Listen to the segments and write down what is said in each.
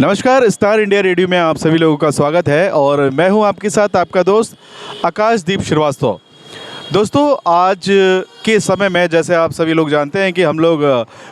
नमस्कार, star India radio में आप सभी लोगों का स्वागत है और मैं हूं आपके साथ आपका दोस्त आकाशदीप श्रीवास्तव। दोस्तों, आज के समय में जैसे आप सभी लोग जानते हैं कि हम लोग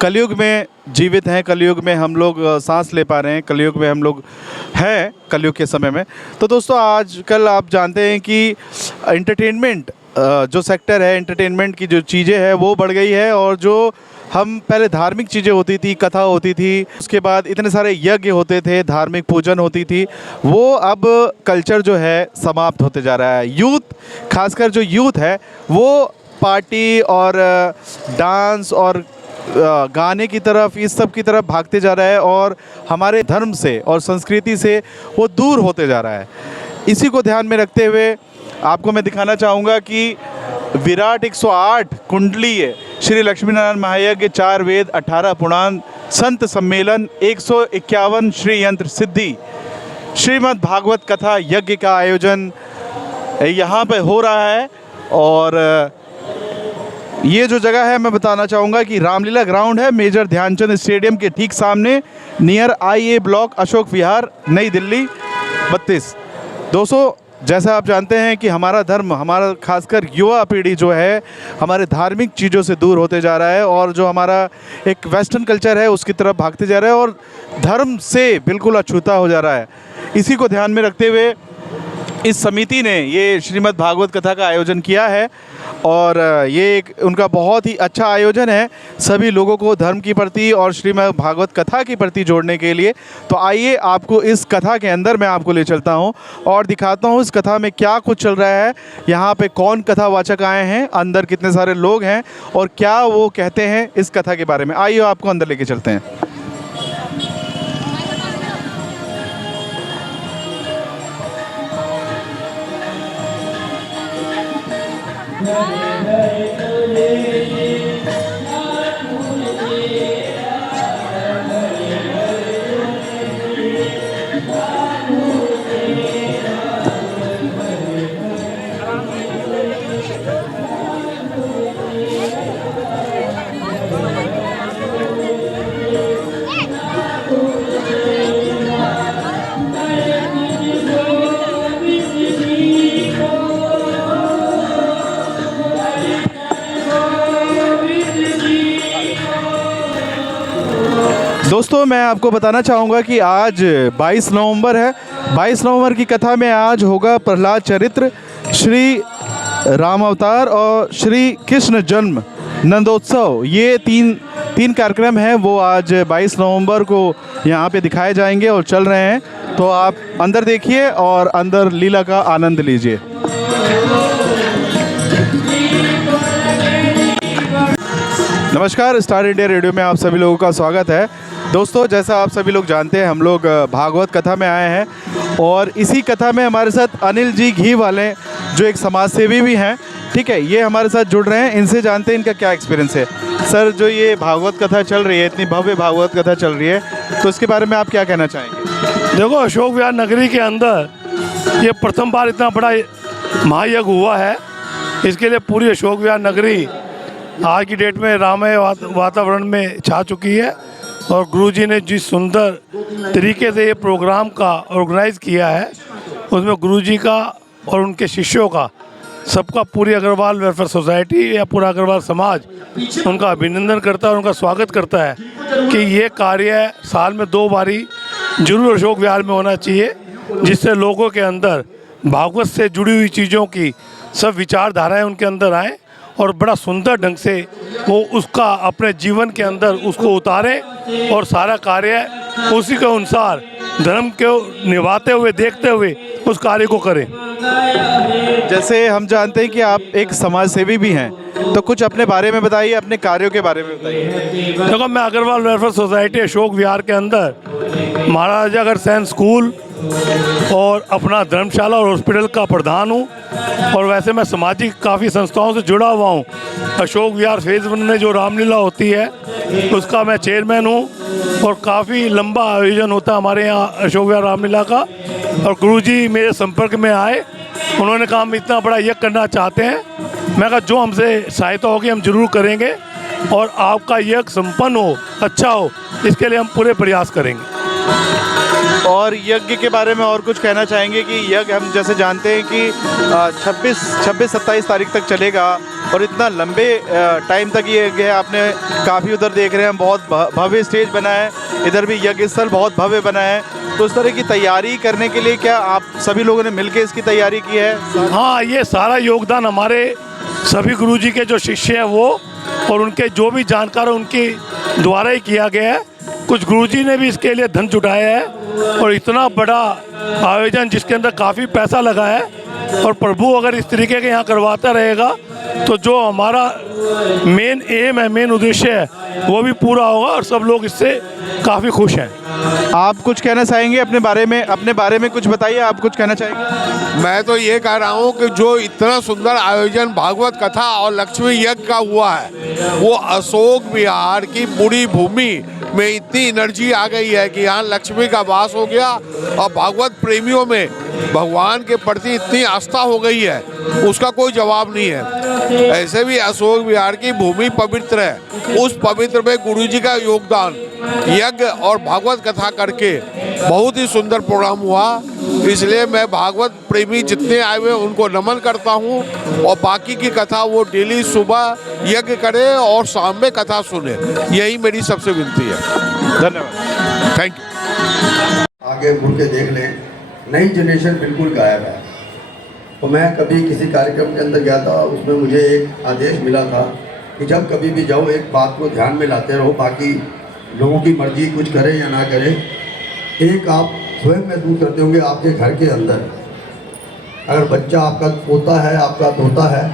कलयुग में जीवित हैं, कलयुग में हम लोग सांस ले पा रहे हैं, कलयुग में हम लोग हैं कलयुग के समय में। तो दोस्तों, आजकल आप जानते हैं कि एंटरटेनमेंट जो सेक्टर है, एंटरटेनमेंट की जो चीज़ें हैं वो बढ़ गई है। और जो हम पहले धार्मिक चीज़ें होती थी, कथा होती थी, उसके बाद इतने सारे यज्ञ होते थे, धार्मिक पूजन होती थी, वो अब कल्चर जो है समाप्त होते जा रहा है। यूथ, खासकर जो यूथ है वो पार्टी और डांस और गाने की तरफ, इस सब की तरफ भागते जा रहा है और हमारे धर्म से और संस्कृति से वो दूर होते जा रहा है। इसी को ध्यान में रखते हुए आपको मैं दिखाना चाहूँगा कि विराट 108 कुंडलीय श्री लक्ष्मीनारायण महायज्ञ 4 वेद 18 पुराण संत सम्मेलन 151 श्री यंत्र सिद्धि श्रीमद् भागवत कथा यज्ञ का आयोजन यहाँ पे हो रहा है। और ये जो जगह है मैं बताना चाहूँगा कि रामलीला ग्राउंड है, मेजर ध्यानचंद स्टेडियम के ठीक सामने, near IA block, Ashok Vihar, नई दिल्ली 32। दोस्तों, जैसा आप जानते हैं कि हमारा धर्म, हमारा खासकर युवा पीढ़ी जो है हमारे धार्मिक चीज़ों से दूर होते जा रहा है और जो हमारा एक वेस्टर्न कल्चर है उसकी तरफ भागते जा रहा है और धर्म से बिल्कुल अछूता हो जा रहा है। इसी को ध्यान में रखते हुए इस समिति ने ये श्रीमद् भागवत कथा का आयोजन किया है और ये एक उनका बहुत ही अच्छा आयोजन है सभी लोगों को धर्म के प्रति और श्रीमद् भागवत कथा के प्रति जोड़ने के लिए। तो आइए आपको इस कथा के अंदर मैं आपको ले चलता हूँ और दिखाता हूँ इस कथा में क्या कुछ चल रहा है, यहाँ पे कौन कथावाचक आए हैं, अंदर कितने सारे लोग हैं और क्या वो कहते हैं इस कथा के बारे में। आइए आपको अंदर लेके चलते हैं। दोस्तों, मैं आपको बताना चाहूँगा कि आज 22 नवंबर है। 22 नवंबर की कथा में आज होगा प्रहलाद चरित्र, श्री राम अवतार और श्री कृष्ण जन्म नंदोत्सव। ये तीन कार्यक्रम हैं वो आज 22 नवंबर को यहाँ पे दिखाए जाएंगे और चल रहे हैं। तो आप अंदर देखिए और अंदर लीला का आनंद लीजिए। नमस्कार, स्टार इंडिया रेडियो में आप सभी लोगों का स्वागत है। दोस्तों, जैसा आप सभी लोग जानते हैं हम लोग भागवत कथा में आए हैं और इसी कथा में हमारे साथ अनिल जी घी वाले जो एक समाज सेवी भी हैं, ठीक है, ये हमारे साथ जुड़ रहे हैं। इनसे जानते हैं इनका क्या एक्सपीरियंस है। सर, जो ये भागवत कथा चल रही है, इतनी भव्य भागवत कथा चल रही है, तो इसके बारे में आप क्या कहना चाहेंगे? देखो, अशोक विहार नगरी के अंदर ये प्रथम बार इतना बड़ा महायज्ञ हुआ है। इसके लिए पूरी अशोक विहार नगरी आज की डेट में राममय वातावरण में छा चुकी है और गुरुजी ने जिस सुंदर तरीके से ये प्रोग्राम का ऑर्गेनाइज़ किया है उसमें गुरुजी का और उनके शिष्यों का, सबका पूरी अग्रवाल वेलफेयर सोसाइटी या पूरा अग्रवाल समाज उनका अभिनंदन करता है और उनका स्वागत करता है कि ये कार्य साल में 2 बारी जरूर अशोक विहार में होना चाहिए, जिससे लोगों के अंदर भागवत से जुड़ी हुई चीज़ों की सब विचारधाराएँ उनके अंदर आएँ और बड़ा सुंदर ढंग से वो उसका अपने जीवन के अंदर उसको उतारें और सारा कार्य उसी के अनुसार धर्म को निभाते हुए, देखते हुए उस कार्य को करें। जैसे हम जानते हैं कि आप एक समाज सेवी भी हैं, तो कुछ अपने बारे में बताइए, अपने कार्यों के बारे में बताइए। देखो, मैं अग्रवाल वेलफेयर सोसाइटी अशोक विहार के अंदर महाराजा अग्रसेन स्कूल और अपना धर्मशाला और हॉस्पिटल का प्रधान हूँ और वैसे मैं सामाजिक काफ़ी संस्थाओं से जुड़ा हुआ हूँ। अशोक विहार फेज़ 1 में जो रामलीला होती है उसका मैं चेयरमैन हूँ और काफ़ी लंबा आयोजन होता है हमारे यहाँ अशोक विहार रामलीला का। और गुरुजी मेरे संपर्क में आए, उन्होंने कहा हम इतना बड़ा यज्ञ करना चाहते हैं। मैं कहा जो हमसे सहायता होगी हम जरूर करेंगे और आपका यज्ञ संपन्न हो, अच्छा हो, इसके लिए हम पूरे प्रयास करेंगे। और यज्ञ के बारे में और कुछ कहना चाहेंगे कि यज्ञ हम जैसे जानते हैं कि 26-27 तारीख तक चलेगा और इतना लंबे टाइम तक ये यज्ञ है। आपने काफ़ी उधर देख रहे हैं बहुत भव्य स्टेज बना है, इधर भी यज्ञ स्थल बहुत भव्य बना है। तो इस तरह की तैयारी करने के लिए क्या आप सभी लोगों ने मिलकर इसकी तैयारी की है? हाँ, ये सारा योगदान हमारे सभी गुरुजी के जो शिष्य हैं वो और उनके जो भी जानकार हैं उनके द्वारा ही किया गया है। कुछ गुरुजी ने भी इसके लिए धन जुटाया है और इतना बड़ा आयोजन जिसके अंदर काफ़ी पैसा लगा है, और प्रभु अगर इस तरीके के यहाँ करवाता रहेगा तो जो हमारा मेन एम है, मेन उद्देश्य है, वो भी पूरा होगा और सब लोग इससे काफ़ी खुश हैं। आप कुछ कहना चाहेंगे अपने बारे में कुछ बताइए, आप कुछ कहना चाहेंगे? मैं तो ये कह रहा हूँ कि जो इतना सुंदर आयोजन भागवत कथा और लक्ष्मी यज्ञ का हुआ है, वो अशोक विहार की पूरी भूमि में इतनी एनर्जी आ गई है कि यहाँ लक्ष्मी का वास हो गया और भागवत प्रेमियों में भगवान के प्रति इतनी आस्था हो गई है, उसका कोई जवाब नहीं है। ऐसे भी अशोक विहार की भूमि पवित्र है, उस पवित्र में गुरुजी का योगदान यज्ञ और भागवत कथा करके बहुत ही सुंदर प्रोग्राम हुआ। इसलिए मैं भागवत प्रेमी जितने आए हुए उनको नमन करता हूँ और बाकी की कथा वो डेली सुबह यज्ञ करे और शाम में कथा सुने, यही मेरी सबसे विनती है। धन्यवाद, थैंक यू। आगे मुड़ के देख लें, नई जनरेशन बिल्कुल गायब है। तो मैं कभी किसी कार्यक्रम के अंदर गया था, उसमें मुझे एक आदेश मिला था कि जब कभी भी जाओ एक बात को ध्यान में लाते रहो, बाकी लोगों की मर्जी कुछ करें या ना करें। एक आप स्वयं महसूस करते होंगे आपके घर के अंदर अगर बच्चा आपका पोता है, आपका तोता है,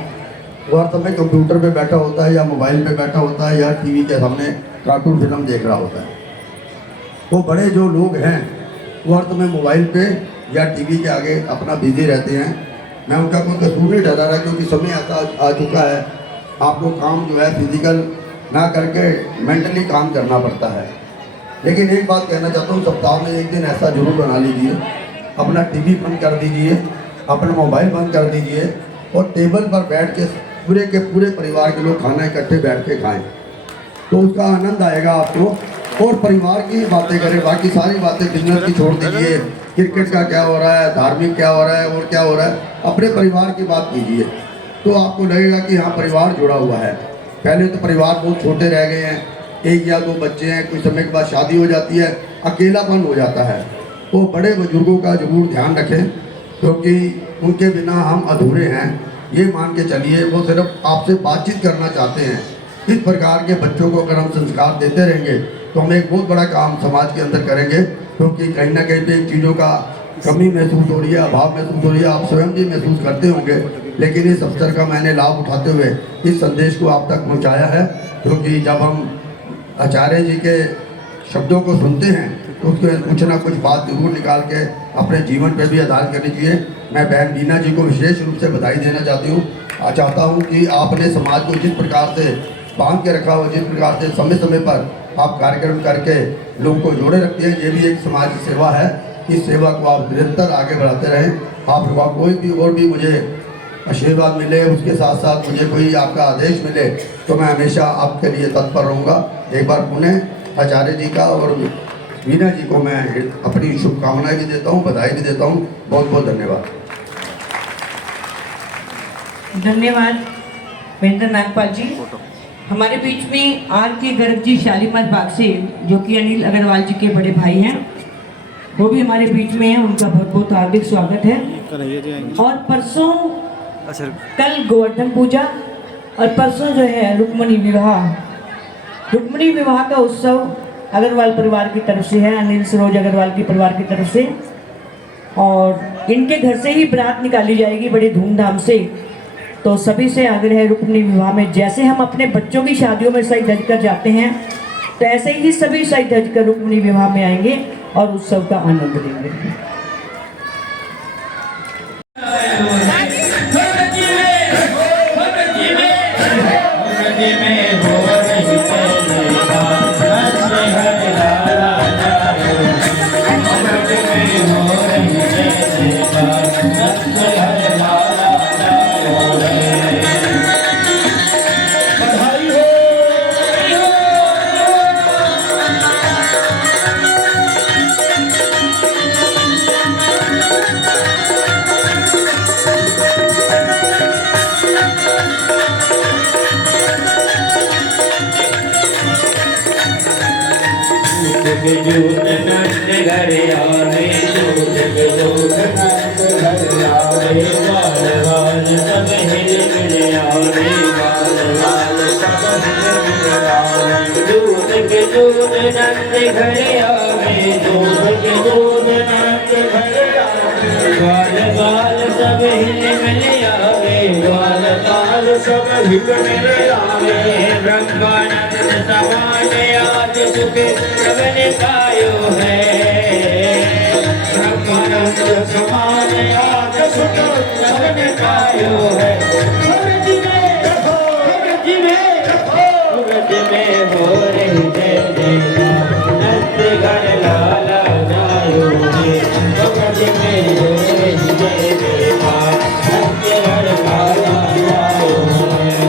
वो हर समय कंप्यूटर पे बैठा होता है या मोबाइल पे बैठा होता है या टीवी के सामने कार्टून फिल्म देख रहा होता है। वो बड़े जो लोग हैं वो हर समय मोबाइल पे या टीवी के आगे अपना बिजी रहते हैं। मैं उनका कोई कसूर नहीं ठहरा रहा, क्योंकि समय ऐसा आ चुका है आपको काम जो है फिजिकल ना करके मेंटली काम करना पड़ता है। लेकिन एक बात कहना चाहता हूँ, सप्ताह में एक दिन ऐसा जरूर बना लीजिए, अपना टीवी बंद कर दीजिए, अपना मोबाइल बंद कर दीजिए और टेबल पर बैठ के पूरे के पूरे परिवार के लोग खाना इकट्ठे बैठ के खाएं, तो उसका आनंद आएगा आपको। और परिवार की बातें करें, बाकी सारी बातें बिजनेस की छोड़ दीजिए, क्रिकेट का क्या हो रहा है, धार्मिक क्या हो रहा है और क्या हो रहा है, अपने परिवार की बात कीजिए तो आपको लगेगा कि हाँ परिवार जुड़ा हुआ है। पहले तो परिवार बहुत छोटे रह गए हैं, एक या दो बच्चे हैं, कुछ समय के बाद शादी हो जाती है, अकेलापन हो जाता है। तो बड़े बुजुर्गों का जरूर ध्यान रखें, क्योंकि उनके बिना हम अधूरे हैं। ये मान के चलिए वो सिर्फ आपसे बातचीत करना चाहते हैं। इस प्रकार के बच्चों को अगर हम संस्कार देते रहेंगे तो हम एक बहुत बड़ा काम समाज के अंदर करेंगे, क्योंकि कहीं ना कहीं पे चीज़ों का कमी महसूस हो रही है, अभाव महसूस हो रही है, आप स्वयं भी महसूस करते होंगे। लेकिन इस अवसर का मैंने लाभ उठाते हुए इस संदेश को आप तक पहुंचाया है, क्योंकि जब हम आचार्य जी के शब्दों को सुनते हैं तो उसके कुछ ना कुछ बात जरूर निकाल के अपने जीवन पर भी आधार करनी चाहिए। मैं बहन बीना जी को विशेष रूप से बधाई देना चाहता हूँ कि आपने समाज को जिस प्रकार से बांध के रखा हो, जिस प्रकार से समय समय पर आप कार्यक्रम करके लोगों को जोड़े रखते हैं, ये भी एक समाज सेवा है। इस सेवा को आप निरंतर आगे बढ़ाते रहें। आप कोई भी और भी मुझे आशीर्वाद मिले, उसके साथ साथ मुझे कोई आपका आदेश मिले तो मैं हमेशा आपके लिए तत्पर रहूँगा। एक बार पुनः आचार्य जी का और वीना जी को मैं अपनी शुभकामनाएं भी देता हूँ, बधाई भी देता हूँ। बहुत बहुत धन्यवाद। धन्यवाद महेंद्र नागपाल जी। हमारे बीच में आर के गर्ग जी शालीमार बाग से, जो कि अनिल अग्रवाल जी के बड़े भाई हैं, वो भी हमारे बीच में हैं। उनका बहुत बहुत हार्दिक स्वागत है। और परसों कल गोवर्धन पूजा और परसों जो है रुक्मणी विवाह का उत्सव अग्रवाल परिवार की तरफ से है, अनिल सरोज अग्रवाल की परिवार की तरफ से। और इनके घर से ही बारात निकाली जाएगी बड़ी धूमधाम से। तो सभी से आग्रह है, रुक्मणी विवाह में जैसे हम अपने बच्चों की शादियों में सज धज कर जाते हैं, तो ऐसे ही सभी सज धज कर रुक्मणी विवाह में आएंगे और उत्सव का आनंद लेंगे। जूत नंद घर आवे, जूत जूत नंद घर आवे, बाल बाल सब हिल मिल आवे, बाल बाल सब हिल मिल आवे, जूत के जूत नंद घर आवे, जूत के जूत नंद घर आवे, बाल बाल सब हिल मिल आवे, बाल बाल सब हिल मिल आवे, ब्रह्मानंद समान आज सुखे सबने गायो है, ब्रह्मानंद समान आज सुखे सबने गायो है, सूरज में हो रही जय जय नंद घर लाला जायो है, सूरज में हो रही जय जय नंद घर लाला जायो है।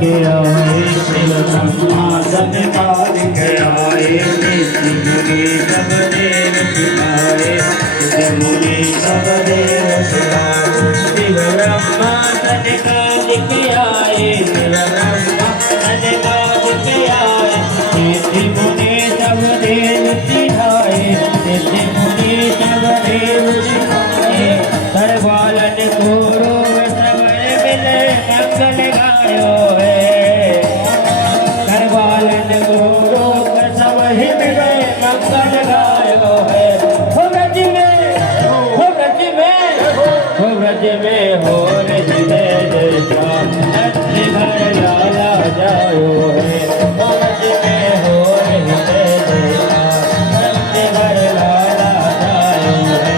के आए शिव ब्रह्मादन काल के आए, मुनि सब देव सिखाए, मुनि सब देव सिखाए, शिव ब्रह्मादन काल के आए, शिव ब्रह्मादन काल के आए, मुनि सब देव सिखाए, मुनि सब देव सिखाए, हर बालन को रोग श्रवण मिले मंगल गायो है, हर बालन को रोग सब ही मिले मंगल गायो है, हो व्रज में हो व्रज में हो व्रज में हो रज जय जय नंद घर लाला जायो है, हो व्रज में हो रज जय जय नंद घर लाला जायो है।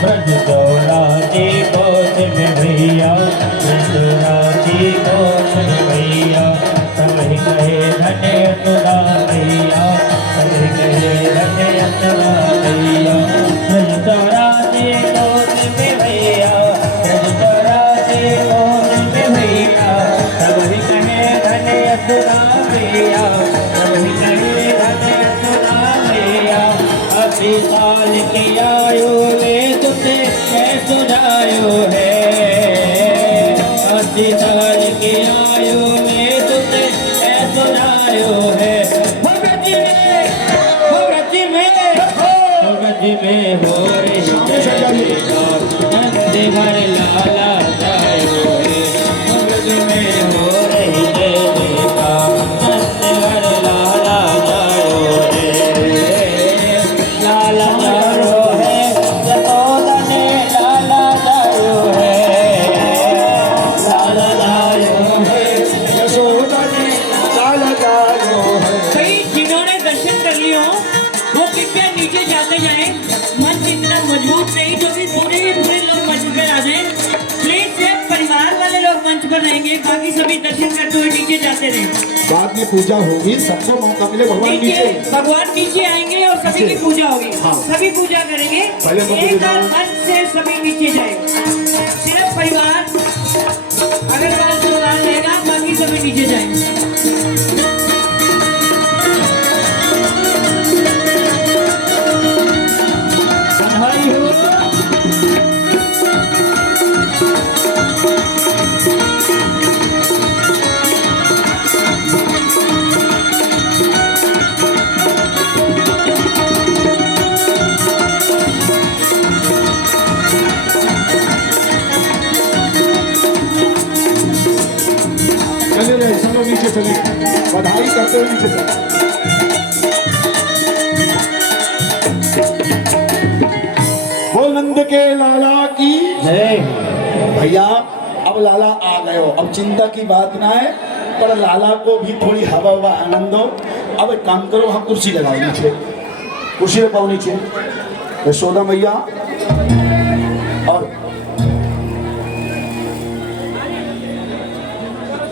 ब्रज दौरा जी गोद में भैया, ब्रजदौरा जी गोद में भैया, सब ही कहे धन्य तुरा भैया, सब ही कहे धन्य तुरा भैया, ब्रजदौरा जी गोद में भैया, ब्रजदौरा जी गोद में भैया, सब ही कहे धन्य तुरा भैया, सब ही कहे धन्य तुरा भैया, अस्सी साल की आयु में तुझे सुनायो है, अस्सी साल की आयु में तुझे सुनायो है, हो व्रज में हो व्रज में हो व्रज में हो रही जय नंद घर लाला जायो है, हो व्रज में हो रही जय नंद घर लाला जायो है, लाला जायो है, यशोदने लाला जायो है, लाला जायो है, यशोदने लाला जायो है। कई जिन्होंने दर्शन कर लिए हो वो कृपया नीचे जाते जाएं, मंच इतना मजबूत नहीं, जो भी पूरे लोग मंच पर आ जाएं, प्लीज सिर्फ परिवार वाले लोग मंच पर रहेंगे, बाकी सभी दर्शन करते हुए नीचे जाते रहें। बाद में पूजा होगी, सबको मौका मिले, भगवान नीचे नीचे भगवान नीचे आएंगे और सभी की पूजा होगी, हाँ। सभी पूजा करेंगे, पहले तो एक पूजा- बार मंच से सभी नीचे जाएंगे, सिर्फ परिवार अग्रवाल परिवार रहेगा, बाकी सभी नीचे जाएंगे। बधाई हो। बधाई करते हुए नीचे से। बोल नंद के लाला की जय। भैया। अब लाला आ गए हो, अब चिंता की बात ना है, पर लाला को भी थोड़ी हवा हवा आनंद हो। अब एक काम करो, वहाँ कुर्सी लगाओ नीचे, कुर्सी लगाओ नीचे। यशोदा मैया और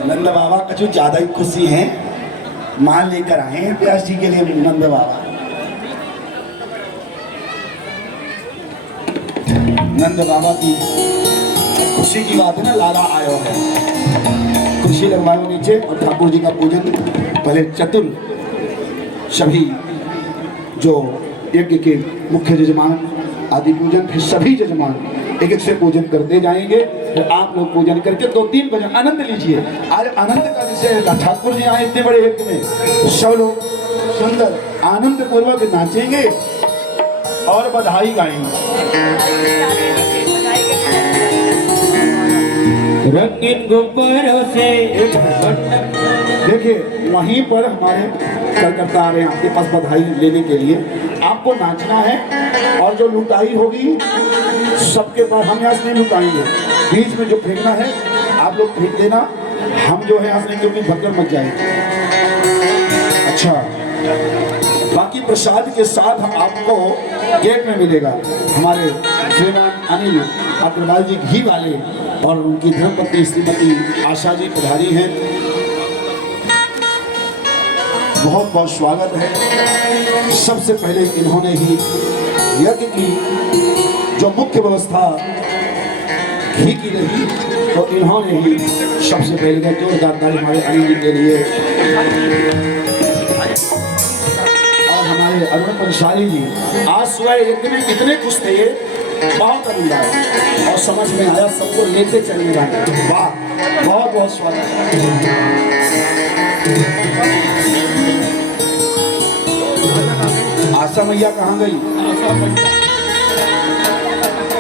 नंद बाबा का जो ज्यादा ही खुशी है, माल लेकर आए हैं व्यास जी के लिए। नंद बाबा, नंद बाबा की खुशी की बात है ना, लाला आयो है। खुशी लगवाओ नीचे और ठाकुर जी का पूजन पहले चतुर सभी जो यज्ञ के मुख्य जजमान आदि पूजन, फिर सभी जजमान एक एक से पूजन करते जाएंगे। फिर आप लोग पूजन करके 2-3 भजन आनंद लीजिए। आज आनंद का विषय है। ठाकुर जी आए इतने बड़े यज्ञ में, सब लोग सुंदर आनंद पूर्वक नाचेंगे और बधाई गाएंगे। रंगीन गुब्बारों से देखिए वहीं पर हमारे कार्यकर्ता आ रहे हैं आपके पास बधाई लेने के लिए। आपको नाचना है और जो लुटाई होगी सबके पास, हम यहाँ से नहीं लुटाएंगे। बीच में जो फेंकना है आप लोग फेंक देना, हम जो है यहाँ से क्योंकि भगदड़ मच जाएगी। अच्छा, बाकी प्रसाद के साथ आपको गेट में मिलेगा। हमारे श्रीमान अनिल अग्रवाल जी घी वाले और उनकी धर्मपत्नी श्रीमती आशा जी पधारी हैं। बहुत बहुत स्वागत है। सबसे पहले इन्होंने ही यज्ञ की जो मुख्य व्यवस्था घी की रही, तो इन्होंने ही सबसे पहले जोरदार ताली हमारे अनिल जी के लिए। और हमारे अरुण पंचाली जी आज सुबह यज्ञ में कितने खुश थे, ये बहुत आनंद आया और समझ में आया सबको लेते चलने वाले। वाह, बहुत बहुत स्वागत है। आशा मैया कहाँ गई?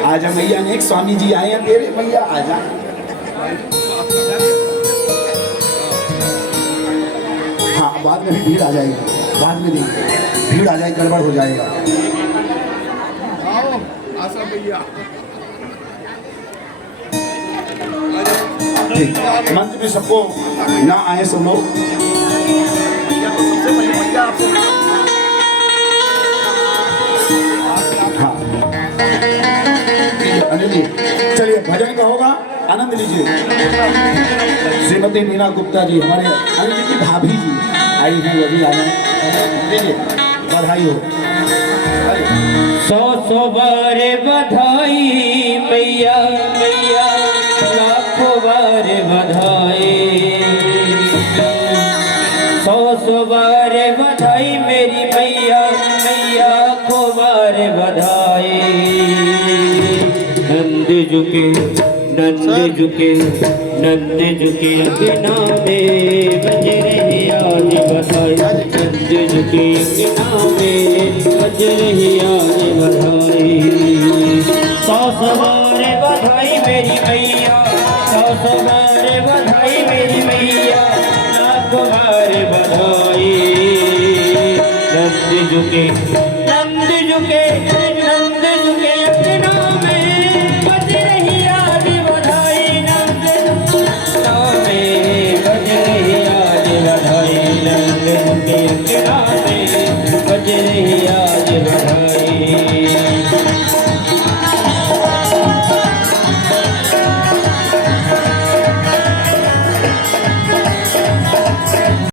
आजा मैया ने, एक स्वामी जी आए हैं मेरे, मैया आजा। हाँ, बाद में भी भीड़ आ जाएगी, बाद में देंगे, भीड़ आ जाएगी, गड़बड़ हो जाएगा। ठीक, मंच में सबको ना आए सब लोग। हाँ, अनिल जी चलिए भजन का होगा, आनंद लीजिए। श्रीमती मीना गुप्ता जी हमारे अनिल जी की भाभी जी आई हैं, वो भी आ जाए। लीजिए, बधाई हो। 100 बार बधाई मैया मैया, लाखों बार बधाई। 100 बार बधाई मेरी मैया मैया, लाखों बार बधाई। नंद झुके नंद झुके नंद झुके अंगना में बज रही आज बधाई। नंद झुके अंगना में बज रही आज बधाई। 100 बार बधाई मेरी मैया, 100 बार बधाई मेरी मैया, लाख बार बधाई। नंद झुके